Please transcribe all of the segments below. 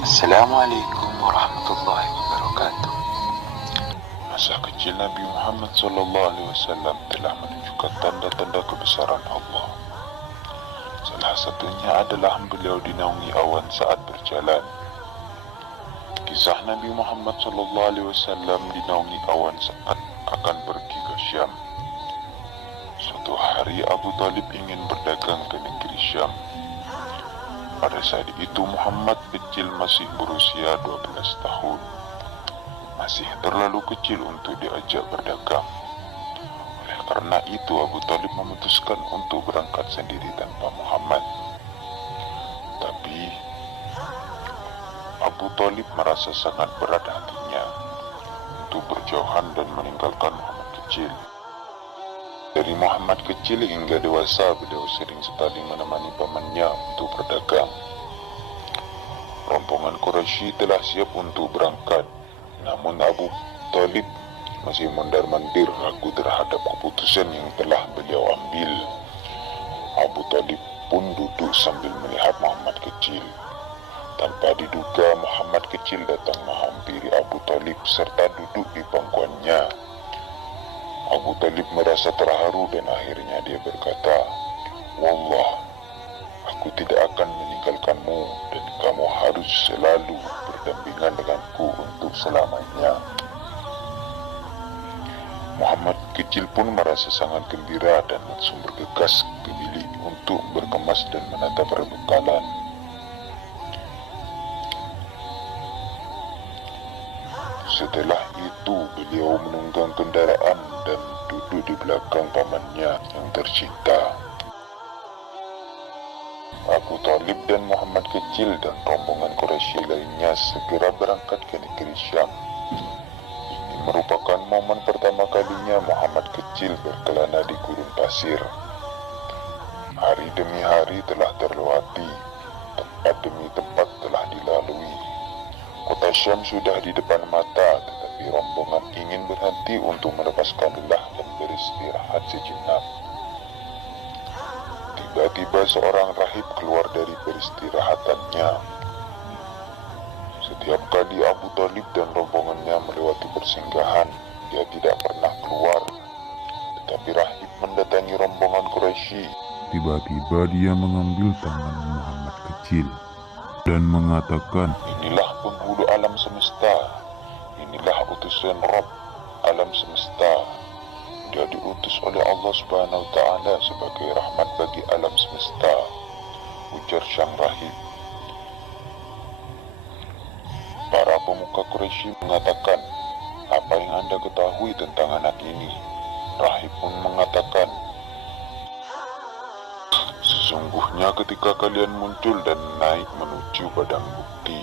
Assalamualaikum warahmatullahi wabarakatuh. Masa kecil Nabi Muhammad SAW telah menunjukkan tanda-tanda kebesaran Allah. Salah satunya adalah beliau dinaungi awan saat berjalan. Kisah Nabi Muhammad SAW dinaungi awan saat akan pergi ke Syam. Suatu hari Abu Talib ingin berdagang ke negeri Syam. Pada saat itu Muhammad kecil masih berusia 12 tahun. Masih terlalu kecil untuk diajak berdagang. Oleh karena itu Abu Talib memutuskan untuk berangkat sendiri tanpa Muhammad. Tapi Abu Talib merasa sangat berat hatinya untuk berjauhan dan meninggalkan Muhammad kecil. Dari Muhammad kecil hingga dewasa, beliau sering sekali menemani pamannya untuk berdagang. Rombongan Quraisy telah siap untuk berangkat, namun Abu Talib masih mondar-mandir ragu terhadap keputusan yang telah beliau ambil. Abu Talib pun duduk sambil melihat Muhammad kecil. Tanpa diduga, Muhammad kecil datang menghampiri Abu Talib serta duduk di pangkuannya. Abu Talib merasa terharu dan akhirnya dia berkata, "Wallah, aku tidak akan meninggalkanmu dan kamu harus selalu berdampingan denganku untuk selamanya." Muhammad kecil pun merasa sangat gembira dan langsung bergegas ke bilik untuk berkemas dan menata perbekalan. Setelah itu beliau menunggang kendaraan dan duduk di belakang pamannya yang tercinta. Abu Talib dan Muhammad kecil dan rombongan Quraisy lainnya segera berangkat ke negeri Syam. Ini merupakan momen pertama kalinya Muhammad kecil berkelana di gurun pasir. Hari demi hari telah terlewati, tempat demi tempat telah dilalui. Kota Syam sudah di depan mata, tetapi rombongan ingin berhenti untuk melepaskan lelah dan beristirahat sejenak. Tiba-tiba seorang rahib keluar dari peristirahatannya. Setiap kali Abu Talib dan rombongannya melewati persinggahan, dia tidak pernah keluar. Tetapi rahib mendatangi rombongan Quraisy. Tiba-tiba dia mengambil tangan Muhammad kecil dan mengatakan, "Inilah penghulu alam semesta. Inilah utusan Rabb alam semesta. Dia diutus oleh Allah Subhanahu wa Ta'ala sebagai rahmat bagi alam semesta," ujar sang rahib. Para pemuka Quraisy mengatakan, "Apa yang Anda ketahui tentang anak ini?" Rahib pun mengatakan, "Sesungguhnya ketika kalian muncul dan naik menuju padang bukti,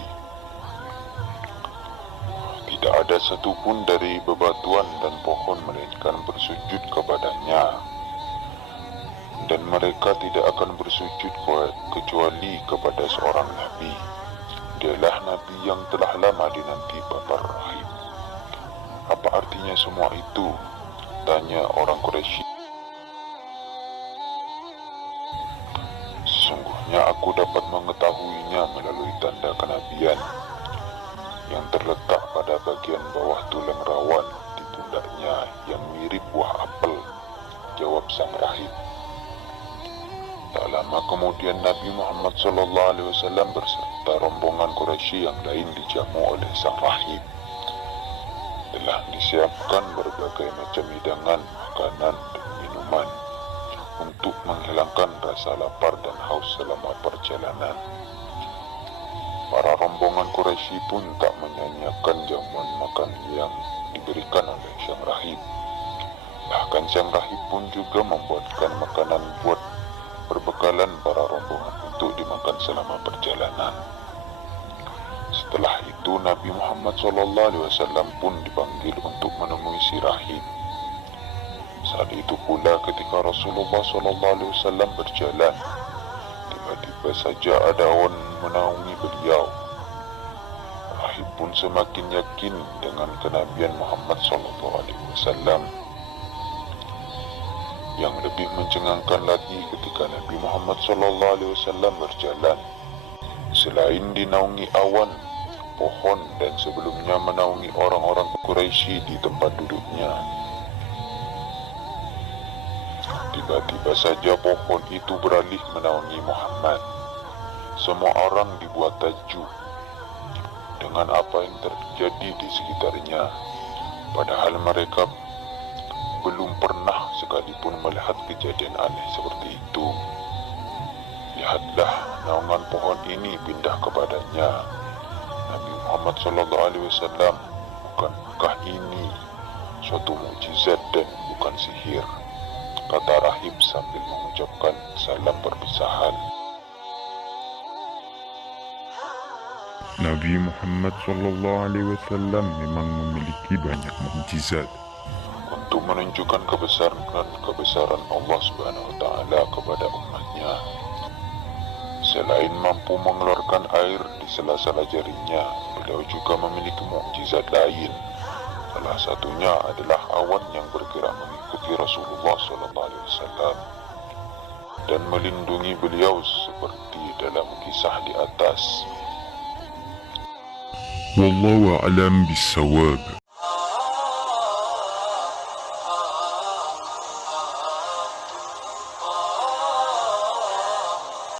tidak ada satupun dari bebatuan dan pohon melainkan bersujud kepadanya. Dan mereka tidak akan bersujud kecuali kepada seorang nabi. Dialah nabi yang telah lama dinanti," papan rahib. "Apa artinya semua itu?" tanya orang Quraisy. "Sesungguhnya aku dapat mengetahuinya melalui tanda kenabian yang terletak pada bagian bawah tulang rawan di pundaknya yang mirip buah apel," jawab sang rahib. Tak lama kemudian Nabi Muhammad SAW berserta rombongan Quraisy yang lain dijamu oleh sang rahib. Telah disiapkan berbagai macam hidangan, makanan dan minuman untuk menghilangkan rasa lapar dan haus selama perjalanan. Para rombongan Quraisy pun tak menyanyiakan jamuan makan yang diberikan oleh sang rahib. Bahkan sang rahib pun juga membuatkan makanan buat perbekalan para rombongan untuk dimakan selama perjalanan. Setelah itu Nabi Muhammad SAW pun dipanggil untuk menemui si rahib. Saat itu pula ketika Rasulullah SAW berjalan, tiba-tiba saja ada awan menaungi beliau. Rahib pun semakin yakin dengan kenabian Muhammad SAW. Yang lebih mencengangkan lagi ketika Nabi Muhammad SAW berjalan, selain dinaungi awan, pohon dan sebelumnya menaungi orang-orang Quraisy di tempat duduknya. Tiba-tiba saja pohon itu beralih menaungi Muhammad. Semua orang dibuat takjub dengan apa yang terjadi di sekitarnya, padahal mereka belum pernah sekalipun melihat kejadian aneh seperti itu. Lihatlah, naungan pohon ini pindah kepadanya. Nabi Muhammad SAW, bukankah ini suatu mukjizat dan bukan sihir? Kata rahib sambil mengucapkan salam perpisahan. Nabi Muhammad SAW memang memiliki banyak mukjizat. Untuk menunjukkan kebesaran Allah Subhanahu wa Ta'ala kepada umatnya. Selain mampu mengeluarkan air di sela-sela jarinya, beliau juga memiliki mukjizat lain. Salah satunya adalah awan yang bergerak mengikuti Rasulullah SAW dan melindungi beliau seperti dalam kisah di atas. Wallahu a'lam bissawab.